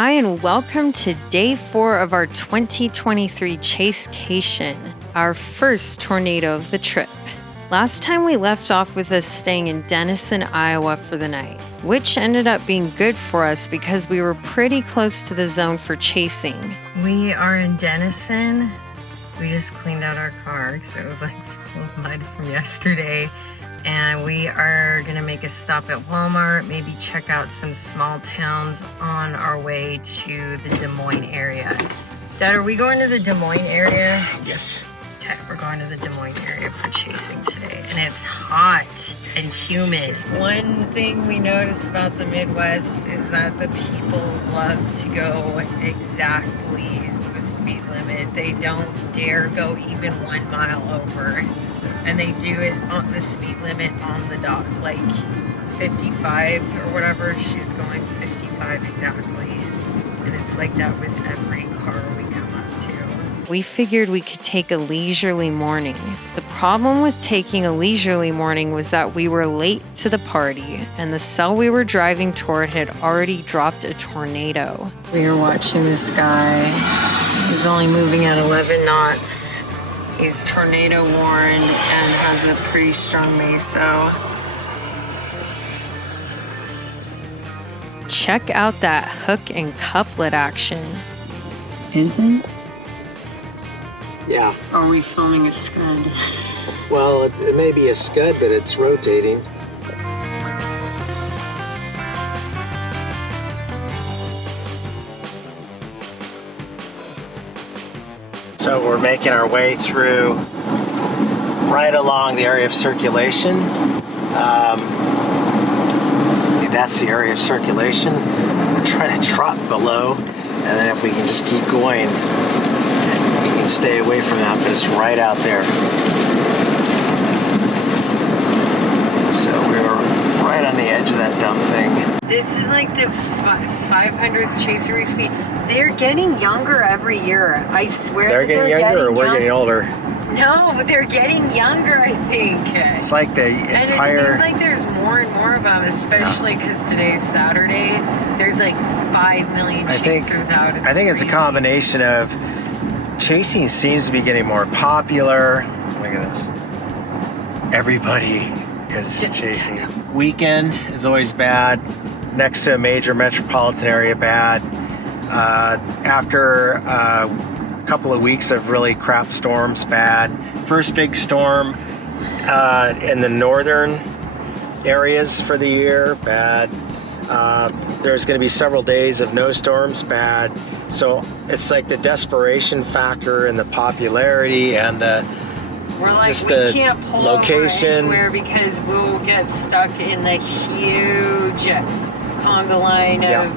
Hi, and welcome to day 4 of our 2023 Chasecation, our first tornado of the trip. Last time we left off with us staying in Denison, Iowa for the night, which ended up being good for us because we were pretty close to the zone for chasing. We are in Denison. We just cleaned out our car because it was like full of mud from yesterday. And we are gonna make a stop at Walmart, maybe check out some small towns on our way to the Des Moines area. Dad, are we going to the Des Moines area? Yes. Okay, we're going to the Des Moines area for chasing today. And it's hot and humid. One thing we noticed about the Midwest is that the people love to go exactly the speed limit. They don't dare go even 1 mile over. And they do it on the speed limit on the dot. Like, it's 55 or whatever. She's going 55 exactly. And it's like that with every car we come up to. We figured we could take a leisurely morning. The problem with taking a leisurely morning was that we were late to the party, and the cell we were driving toward had already dropped a tornado. We were watching this guy. He's only moving at 11 knots. He's tornado warned and has a pretty strong meso. Check out that hook and couplet action. Is it? Yeah. Are we filming a scud? Well, it may be a scud, but it's rotating. So we're making our way through right along the area of circulation. That's the area of circulation. We're trying to drop below, and then if we can just keep going, we can stay away from that, but it's right out there. So we're right on the edge of that dumb thing. This is like the 500th chaser we've seen. They're getting younger every year. I swear They're getting younger, or we're getting older? No, they're getting younger, I think. It's like the and entire... it seems like there's more and more of them, especially because today's Saturday. There's like 5 million chasers out. I think it's a combination of chasing seems to be getting more popular. Look at this. Everybody is chasing. Weekend is always bad. Next to a major metropolitan area, bad. After a couple of weeks of really crap storms, bad. First big storm in the northern areas for the year, bad. There's going to be several days of no storms, bad. So it's like the desperation factor and the popularity and we're like, just we the can't pull location over anywhere because we'll get stuck in the huge conga line of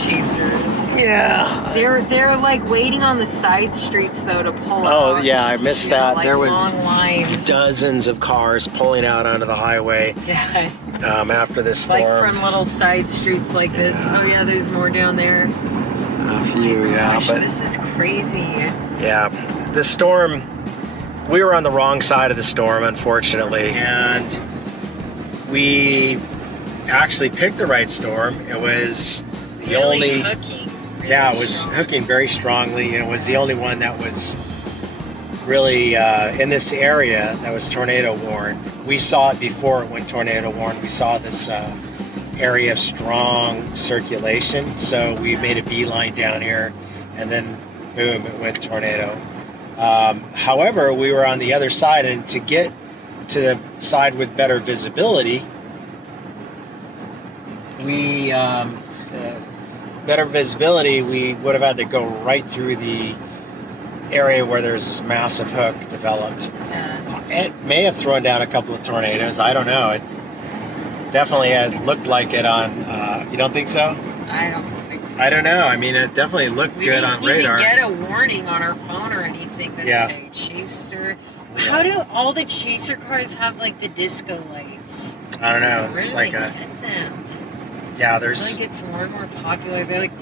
chasers. Yeah. They're like waiting on the side streets though to pull out. Oh yeah, I missed that. Like there was long lines. Dozens of cars pulling out onto the highway. Yeah. After this storm. Like from little side streets like this. Oh yeah, there's more down there. A few, yeah. Gosh, but this is crazy. Yeah, the storm. We were on the wrong side of the storm, unfortunately, and we actually picked the right storm. It was the only hooking. Really it was strong. hooking very strongly, and it was the only one that was really in this area that was tornado warned. We saw it before it went tornado warned. We saw this area of strong circulation, so we made a beeline down here, and then boom, it went tornado. However, we were on the other side, and to get to the side with better visibility, we would have had to go right through the area where there's this massive hook developed. Yeah. It may have thrown down a couple of tornadoes. I don't know. It definitely had looked like it on. You don't think so? I don't think so. I don't know. I mean, it definitely looked good on radar. We didn't even get a warning on our phone or anything that they chaser. How do all the chaser cars have like the disco lights? I don't know. It's Where like do they get them? Yeah, I there's. feel like it's more and more popular. They're like.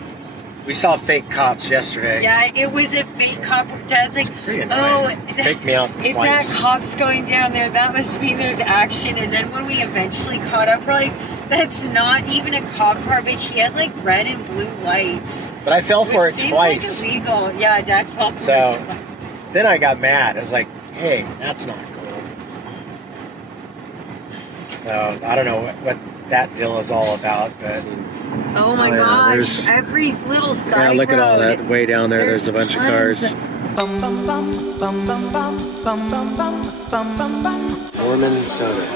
We saw fake cops yesterday. Yeah, it was a fake cop. Dad's like, Fake me out if twice. that cop's going down there, that must mean there's action. And then when we eventually caught up, we're like, That's not even a cop car, but he had like red and blue lights. But I fell for it seems twice. Like illegal. Yeah, Dad fell for it twice. Then I got mad. I was like, hey, that's not cool. So I don't know what that deal is all about, but oh my gosh, every little side look road, at all that way down there. There's a bunch of cars. Mormon soda.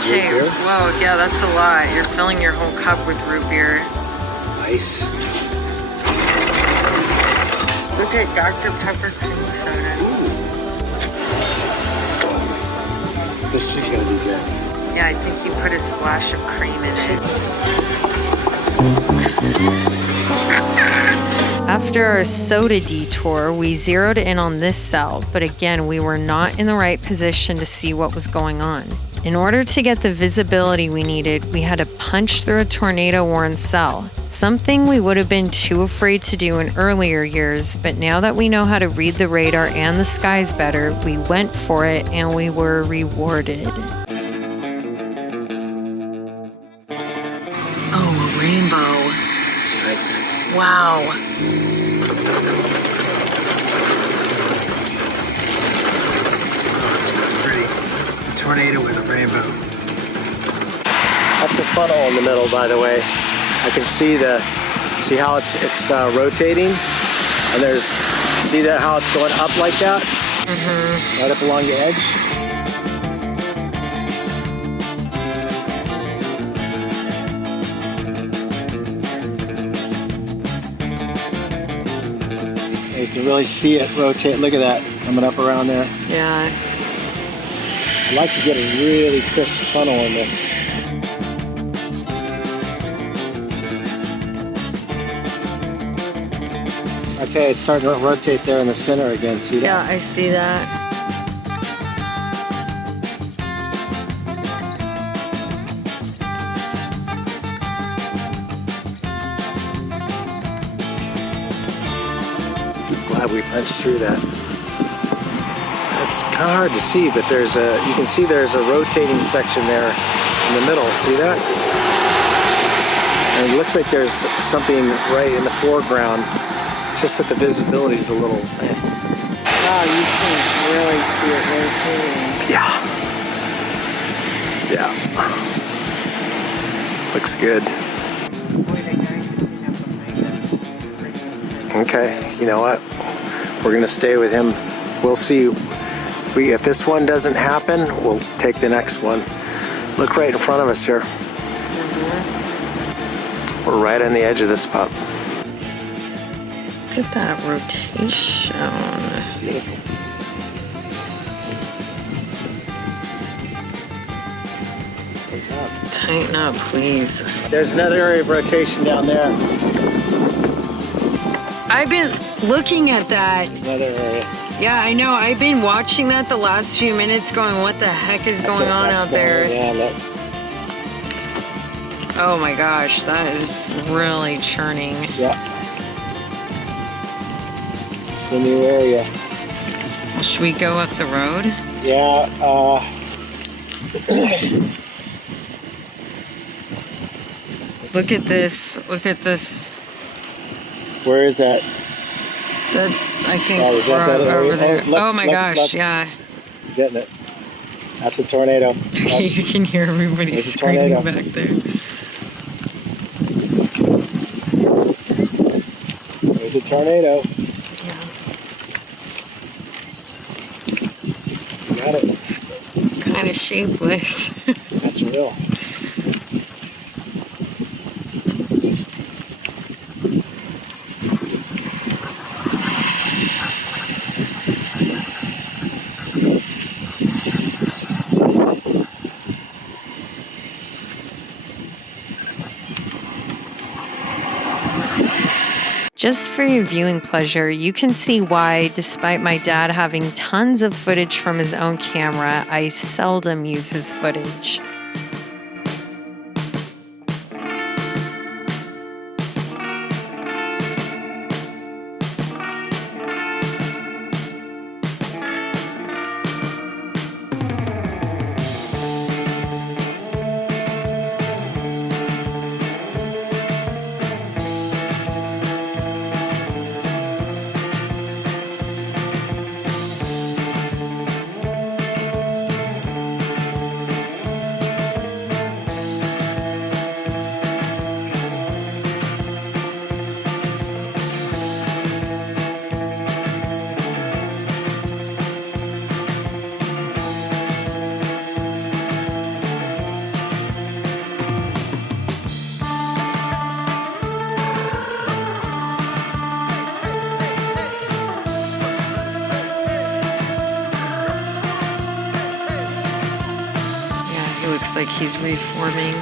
Okay, whoa, yeah, that's a lot. You're filling your whole cup with root beer. Nice. Look at Dr. Pepper cream soda. This is gonna be good. Yeah, I think you put a splash of cream in it. After our soda detour, we zeroed in on this cell, but again, we were not in the right position to see what was going on. In order to get the visibility we needed, we had to punch through a tornado-worn cell, something we would have been too afraid to do in earlier years, but now that we know how to read the radar and the skies better, we went for it and we were rewarded. Oh, a rainbow. Nice. Wow. Oh, it's really pretty. A tornado with a rainbow. That's a funnel in the middle, by the way. I can see how it's rotating, and see that how it's going up like that, right up along the edge. You can really see it rotate. Look at that, coming up around there. Yeah. I'd like to get a really crisp funnel in this. Okay, it's starting to rotate there in the center again. See that? Yeah, I see that. Glad we punched through that. It's kind of hard to see, but you can see there's a rotating section there in the middle. See that? And it looks like there's something right in the foreground. It's just that the visibility is a little. Wow, you can really see it rotating. Yeah. Looks good. Okay, you know what? We're gonna stay with him. We'll see. If this one doesn't happen, we'll take the next one. Look right in front of us here. We're right on the edge of this pup. Look at that rotation. It's beautiful. Tighten up, please. There's another area of rotation down there. I've been looking at that. Another area. Yeah, I know. I've been watching that the last few minutes going, what the heck is going on out there? Yeah, look. Oh my gosh, that is really churning. Yeah. It's the new area. Should we go up the road? Yeah, Look at this. Look at this. where is that? That's, I think, Oh, is that that area? over there. Oh, look, oh my look, gosh, look. yeah. You getting it? That's a tornado. You can hear everybody There's a screaming tornado. back there. There's a tornado. Yeah. You got it. Kind of shapeless. That's real. Just for your viewing pleasure, you can see why, despite my dad having tons of footage from his own camera, I seldom use his footage. looks like he's reforming.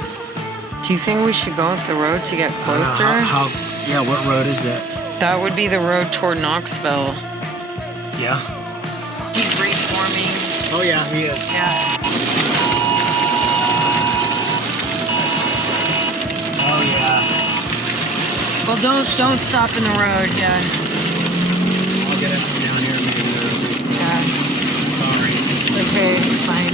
Do you think we should go up the road to get closer? Yeah, what road is it? That would be the road toward Knoxville. Yeah. He's reforming. Oh yeah, he is. Yeah. Oh yeah. Well, don't stop in the road. Yeah. I'll get it from down here. Maybe. Yeah. Sorry. Okay, fine.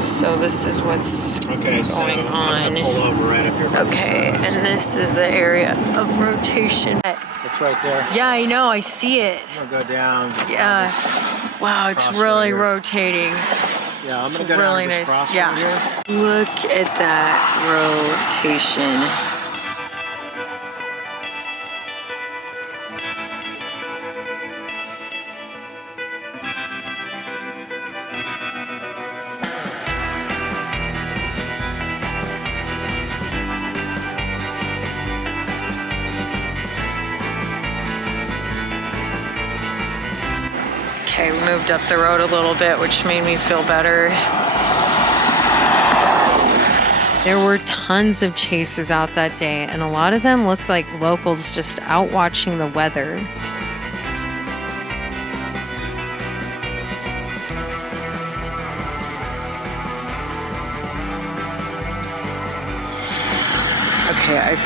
So this is what's Okay, so going on. I'm gonna pull over right up here by the Okay, stairs. and this is the area of rotation. It's right there. Yeah, I know. I see it. I'm gonna go down. Yeah. Wow, it's crossroad really here. rotating. Yeah, I'm It's gonna go really down to this nice. crossroad Yeah. here. Look at that rotation. Okay, we moved up the road a little bit, which made me feel better. There were tons of chasers out that day, and a lot of them looked like locals just out watching the weather. Okay,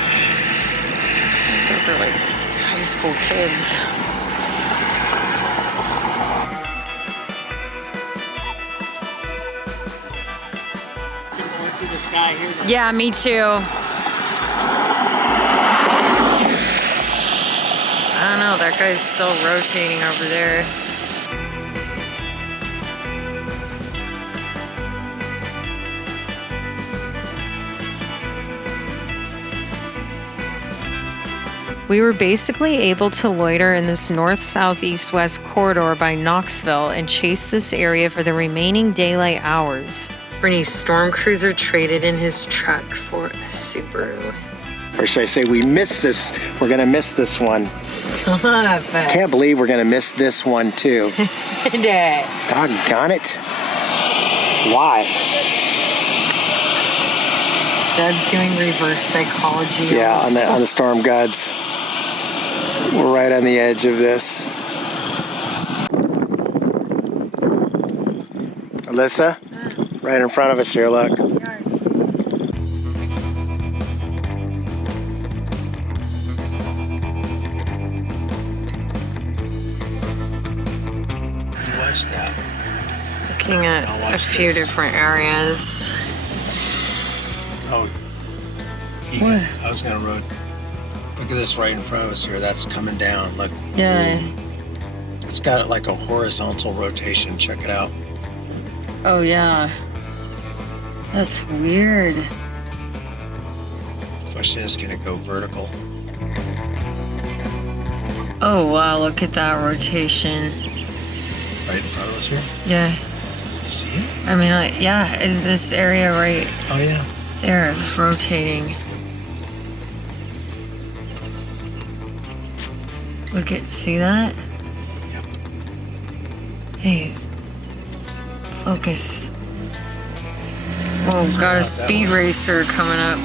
those are like high school kids. See the sky here. Yeah, me too. I don't know, that guy's still rotating over there. We were basically able to loiter in this north-south-east-west corridor by Knoxville and chase this area for the remaining daylight hours. Bernie's storm cruiser traded in his truck for a Subaru. Or should I say we missed this? We're gonna miss this one. Stop it. Can't believe we're gonna miss this one too. Dad. Doggone it. Why? Dad's doing reverse psychology. Yeah, on the storm gods. We're right on the edge of this. Alyssa? Right in front of us here, look. Watch that. Looking at a few different areas. Oh, What? I was gonna road. Look at this right in front of us here. That's coming down. Look. Yeah. It's got like a horizontal rotation. Check it out. Oh, yeah. That's weird. Question is, can it go vertical? Oh, wow, look at that rotation. Right in front of us here? Yeah. You see it? I mean, like, yeah, in this area right Oh, yeah. there is rotating. Look at, see that? Yep. Hey, focus. Oh, we've got a speed racer coming up.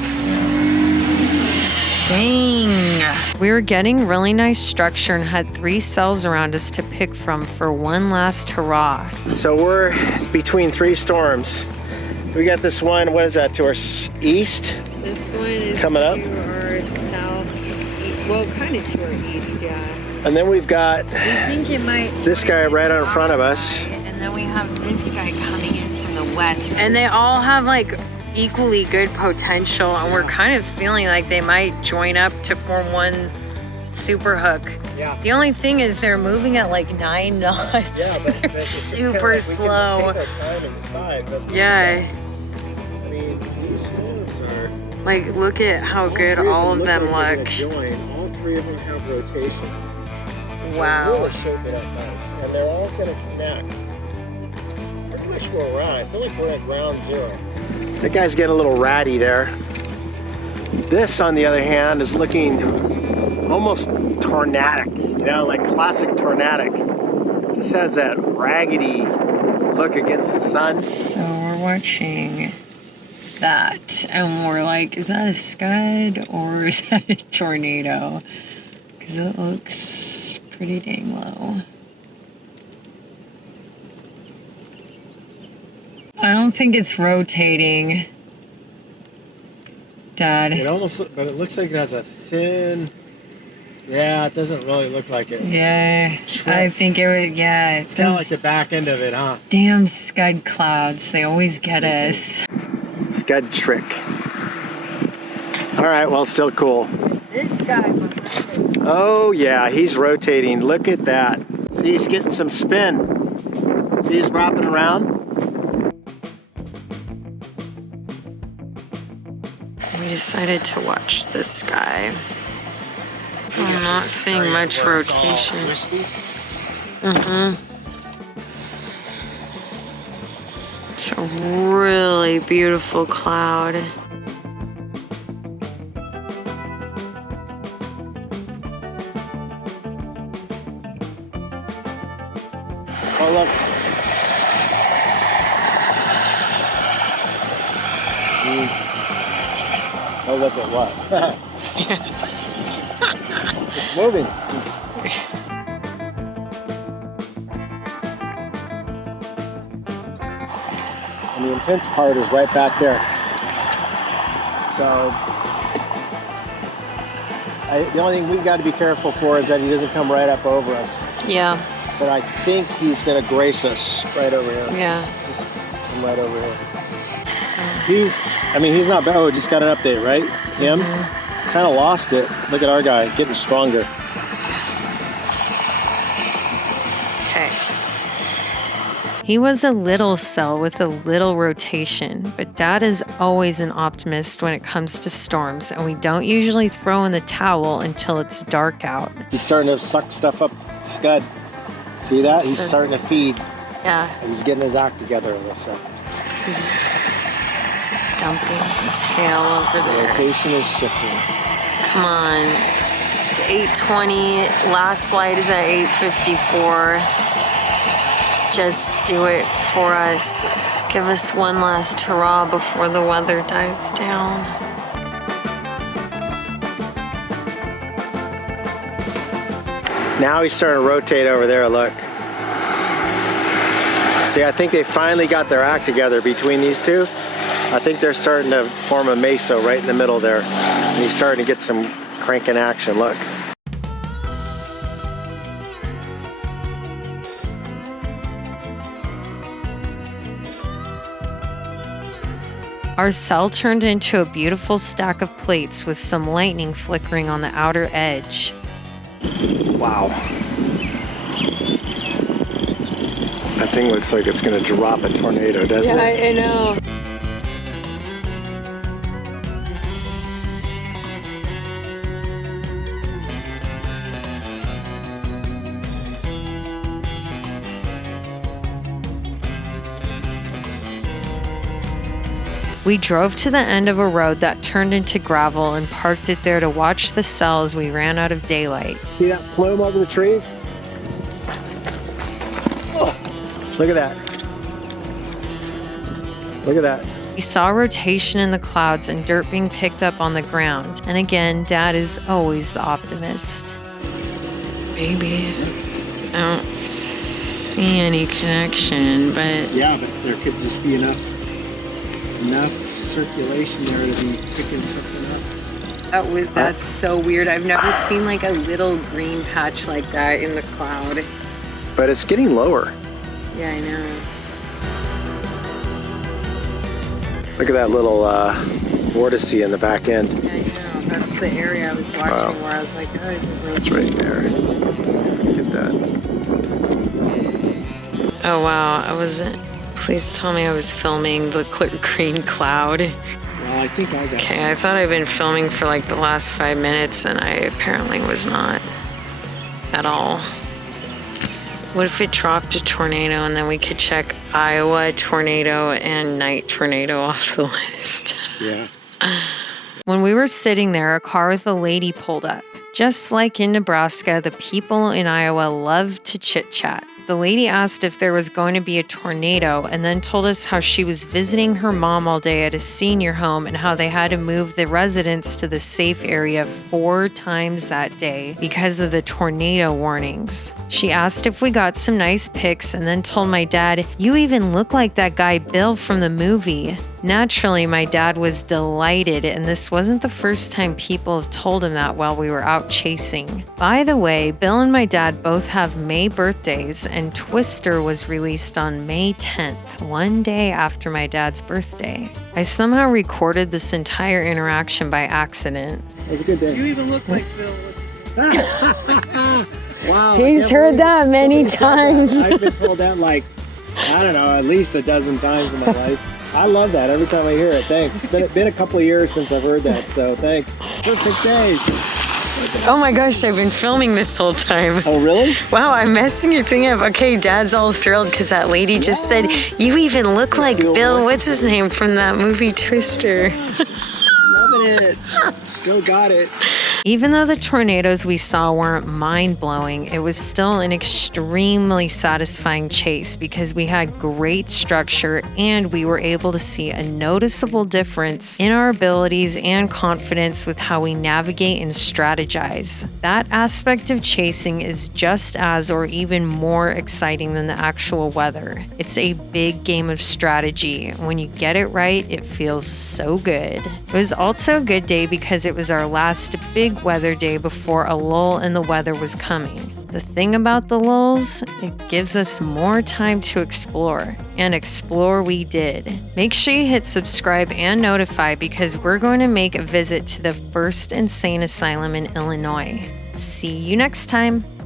Dang. We were getting really nice structure and had 3 cells around us to pick from for one last hurrah. So we're between 3 storms. We got this one, what is that, to our east? This one is Coming up. to our south, well, kind of to our east, yeah. And then we've got We think it might. this guy right out in front of us. And then we have this guy coming in from the west. And they all have like equally good potential, and we're kind of feeling like they might join up to form one super hook. Yeah. The only thing is they're moving at like 9 knots. They're super slow. Yeah. I mean, these storms are. Like, look at how good all of them look. All 3 of them have rotation. Wow. Really shaped it up nice, and they're all going to connect. Pretty much where we're at. I feel like we're at ground zero. That guy's getting a little ratty there. This, on the other hand, is looking almost tornadic. You know, like classic tornadic. Just has that raggedy look against the sun. So we're watching that, and we're like, is that a scud or is that a tornado? Because it looks pretty dang low. I don't think it's rotating, Dad. It almost, but it looks like it has a thin. Yeah, it doesn't really look like it. Yeah, I think it would. Yeah, it's kind of like the back end of it, huh? Damn scud clouds! They always get us. Scud trick. All right, well, still cool. This guy. Oh yeah, he's rotating. Look at that. See, he's getting some spin. See, he's wrapping around. We decided to watch this guy. I'm not seeing much rotation. It's a really beautiful cloud. Oh look. Oh look at what? It's moving. And the intense part is right back there. So the only thing we've got to be careful for is that he doesn't come right up over us. Yeah. But I think he's going to grace us right over here. Yeah. Just come right over here. He's not bad. Oh, just got an update, right? Him? Kind of lost it. Look at our guy getting stronger. Yes. Okay. He was a little cell with a little rotation, but Dad is always an optimist when it comes to storms, and we don't usually throw in the towel until it's dark out. He's starting to suck stuff up, Scud. See that? He's starting to feed. Yeah. He's getting his act together, Alyssa. He's dumping his hail over there. Rotation is shifting. Come on. It's 8:20. Last light is at 8:54. Just do it for us. Give us one last hurrah before the weather dies down. Now he's starting to rotate over there, look. See, I think they finally got their act together between these two. I think they're starting to form a meso right in the middle there. And he's starting to get some cranking action, look. Our cell turned into a beautiful stack of plates with some lightning flickering on the outer edge. Wow. That thing looks like it's going to drop a tornado, doesn't it? Yeah, I know. We drove to the end of a road that turned into gravel and parked it there to watch the cell as we ran out of daylight. See that plume over the trees? Oh, look at that. Look at that. We saw rotation in the clouds and dirt being picked up on the ground. And again, Dad is always the optimist. Maybe. I don't see any connection, but... Yeah, but there could just be enough circulation there to be picking something up. That's so weird. I've never seen like a little green patch like that in the cloud. But it's getting lower. Yeah, I know. Look at that little vortice in the back end. Yeah, I know. That's the area I was watching where I was like, oh, is it really? It's right there. Look at that. Oh, wow. Please tell me I was filming the clear green cloud. Well, I think I got Okay, I thought I'd been filming for like the last 5 minutes, and I apparently was not at all. What if it dropped a tornado and then we could check Iowa tornado and night tornado off the list? Yeah. When we were sitting there, a car with a lady pulled up. Just like in Nebraska, the people in Iowa love to chit-chat. The lady asked if there was going to be a tornado and then told us how she was visiting her mom all day at a senior home and how they had to move the residents to the safe area 4 times that day because of the tornado warnings. She asked if we got some nice pics and then told my dad, "You even look like that guy Bill from the movie." Naturally, my dad was delighted, and this wasn't the first time people have told him that while we were out chasing. By the way, Bill and my dad both have May birthdays, and Twister was released on May 10th, 1 day after my dad's birthday. I somehow recorded this entire interaction by accident. It was a good day. You even look like Bill. Wow. He's heard that many times. I've been told that like, I don't know, at least a dozen times in my life. I love that every time I hear it. Thanks. It's been a couple of years since I've heard that, so thanks. Perfect day. Oh my gosh, I've been filming this whole time. Oh, really? Wow, I'm messing your thing up. Okay, Dad's all thrilled because that lady just said, "You even look like Bill, what's his name, from that movie Twister." Loving it. Still got it. Even though the tornadoes we saw weren't mind-blowing, it was still an extremely satisfying chase because we had great structure and we were able to see a noticeable difference in our abilities and confidence with how we navigate and strategize. That aspect of chasing is just as or even more exciting than the actual weather. It's a big game of strategy. When you get it right, it feels so good. It was also a good day because it was our last big weather day before a lull in the weather was coming. The thing about the lulls, it gives us more time to explore, and explore we did. Make sure you hit subscribe and notify because we're going to make a visit to the first insane asylum in Illinois. See you next time.